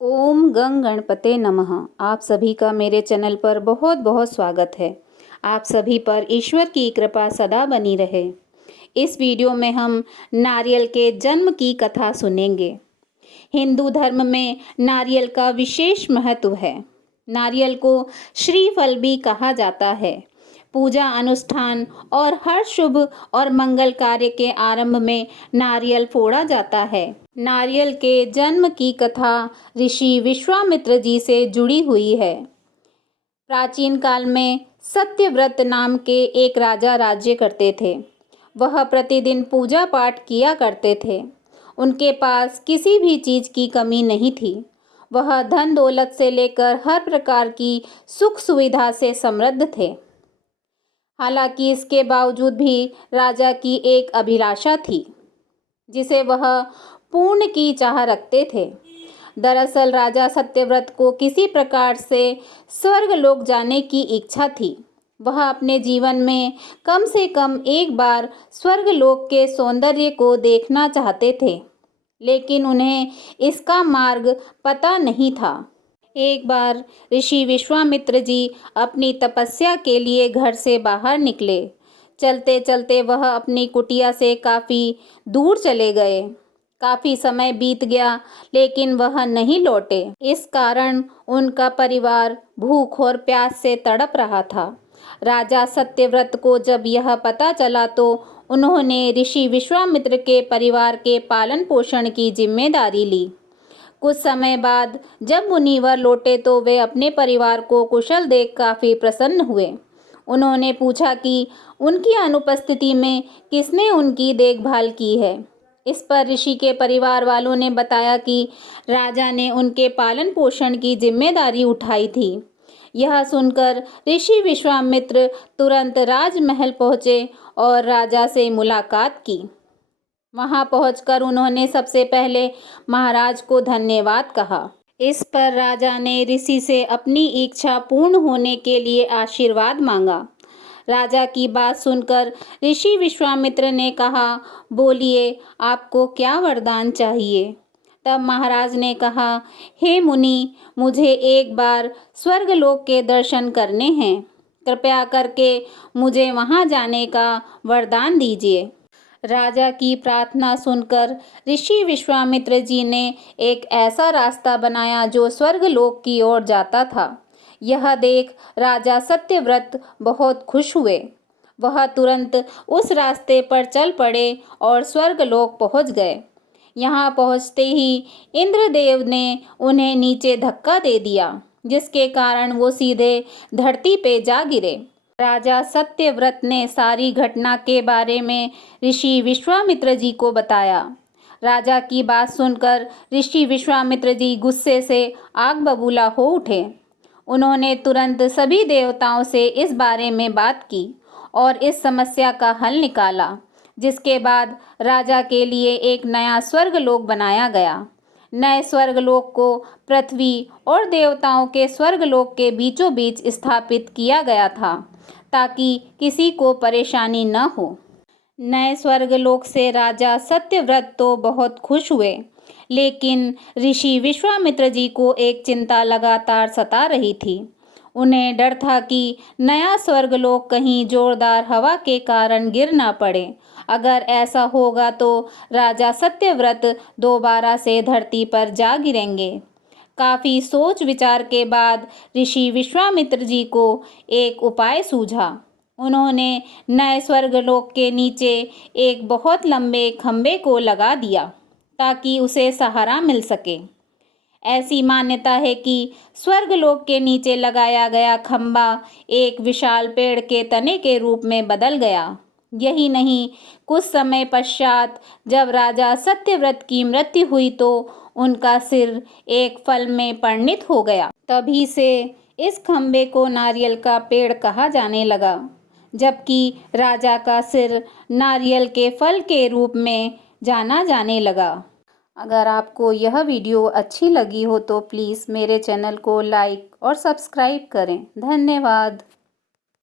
ओम गंग गणपते नमः। आप सभी का मेरे चैनल पर बहुत बहुत स्वागत है। आप सभी पर ईश्वर की कृपा सदा बनी रहे। इस वीडियो में हम नारियल के जन्म की कथा सुनेंगे। हिंदू धर्म में नारियल का विशेष महत्व है। नारियल को श्रीफल भी कहा जाता है। पूजा अनुष्ठान और हर शुभ और मंगल कार्य के आरंभ में नारियल फोड़ा जाता है। नारियल के जन्म की कथा ऋषि विश्वामित्र जी से जुड़ी हुई है। प्राचीन काल में सत्यव्रत नाम के एक राजा राज्य करते थे। वह प्रतिदिन पूजा पाठ किया करते थे। उनके पास किसी भी चीज की कमी नहीं थी। वह धन दौलत से लेकर हर प्रकार की सुख सुविधा से समृद्ध थे। हालांकि इसके बावजूद भी राजा की एक अभिलाषा थी जिसे वह पूर्ण की चाह रखते थे। दरअसल राजा सत्यव्रत को किसी प्रकार से स्वर्ग लोक जाने की इच्छा थी। वह अपने जीवन में से कम एक बार स्वर्ग लोक के सौंदर्य को देखना चाहते थे, लेकिन उन्हें इसका मार्ग पता नहीं था। एक बार ऋषि विश्वामित्र जी अपनी तपस्या के लिए घर से बाहर निकले। चलते चलते वह अपनी कुटिया से काफ़ी दूर चले गए। काफ़ी समय बीत गया लेकिन वह नहीं लौटे। इस कारण उनका परिवार भूख और प्यास से तड़प रहा था। राजा सत्यव्रत को जब यह पता चला तो उन्होंने ऋषि विश्वामित्र के परिवार के पालन पोषण की जिम्मेदारी ली। कुछ समय बाद जब मुनिवर लौटे तो वे अपने परिवार को कुशल देख काफ़ी प्रसन्न हुए। उन्होंने पूछा कि उनकी अनुपस्थिति में किसने उनकी देखभाल की है। इस पर ऋषि के परिवार वालों ने बताया कि राजा ने उनके पालन पोषण की जिम्मेदारी उठाई थी। यह सुनकर ऋषि विश्वामित्र तुरंत राजमहल पहुँचे और राजा से मुलाकात की। वहां पहुंचकर उन्होंने सबसे पहले महाराज को धन्यवाद कहा। इस पर राजा ने ऋषि से अपनी इच्छा पूर्ण होने के लिए आशीर्वाद मांगा। राजा की बात सुनकर ऋषि विश्वामित्र ने कहा, बोलिए आपको क्या वरदान चाहिए। तब महाराज ने कहा, हे मुनि, मुझे एक बार स्वर्गलोक के दर्शन करने हैं। कृपया करके मुझे वहां जाने का वरदान दीजिए। राजा की प्रार्थना सुनकर ऋषि विश्वामित्र जी ने एक ऐसा रास्ता बनाया जो स्वर्गलोक की ओर जाता था। यह देख राजा सत्यव्रत बहुत खुश हुए। वह तुरंत उस रास्ते पर चल पड़े और स्वर्गलोक पहुंच गए। यहाँ पहुँचते ही इंद्रदेव ने उन्हें नीचे धक्का दे दिया, जिसके कारण वो सीधे धरती पे जा गिरे। राजा सत्यव्रत ने सारी घटना के बारे में ऋषि विश्वामित्र जी को बताया। राजा की बात सुनकर ऋषि विश्वामित्र जी गुस्से से आग बबूला हो उठे। उन्होंने तुरंत सभी देवताओं से इस बारे में बात की और इस समस्या का हल निकाला, जिसके बाद राजा के लिए एक नया स्वर्गलोक बनाया गया। नए स्वर्गलोक को पृथ्वी और देवताओं के स्वर्गलोक के बीचों बीच स्थापित किया गया था, ताकि किसी को परेशानी न हो। नए स्वर्गलोक से राजा सत्यव्रत तो बहुत खुश हुए, लेकिन ऋषि विश्वामित्र जी को एक चिंता लगातार सता रही थी। उन्हें डर था कि नया स्वर्गलोक कहीं जोरदार हवा के कारण गिर न पड़े। अगर ऐसा होगा तो राजा सत्यव्रत दोबारा से धरती पर जा गिरेंगे। काफ़ी सोच विचार के बाद ऋषि विश्वामित्र जी को एक उपाय सूझा। उन्होंने नए स्वर्गलोक के नीचे एक बहुत लंबे खंभे को लगा दिया ताकि उसे सहारा मिल सके। ऐसी मान्यता है कि स्वर्गलोक के नीचे लगाया गया खंभा एक विशाल पेड़ के तने के रूप में बदल गया। यही नहीं, कुछ समय पश्चात जब राजा सत्यव्रत की मृत्यु हुई तो उनका सिर एक फल में परिणित हो गया। तभी से इस खंभे को नारियल का पेड़ कहा जाने लगा, जबकि राजा का सिर नारियल के फल के रूप में जाना जाने लगा। अगर आपको यह वीडियो अच्छी लगी हो तो प्लीज़ मेरे चैनल को लाइक और सब्सक्राइब करें। धन्यवाद।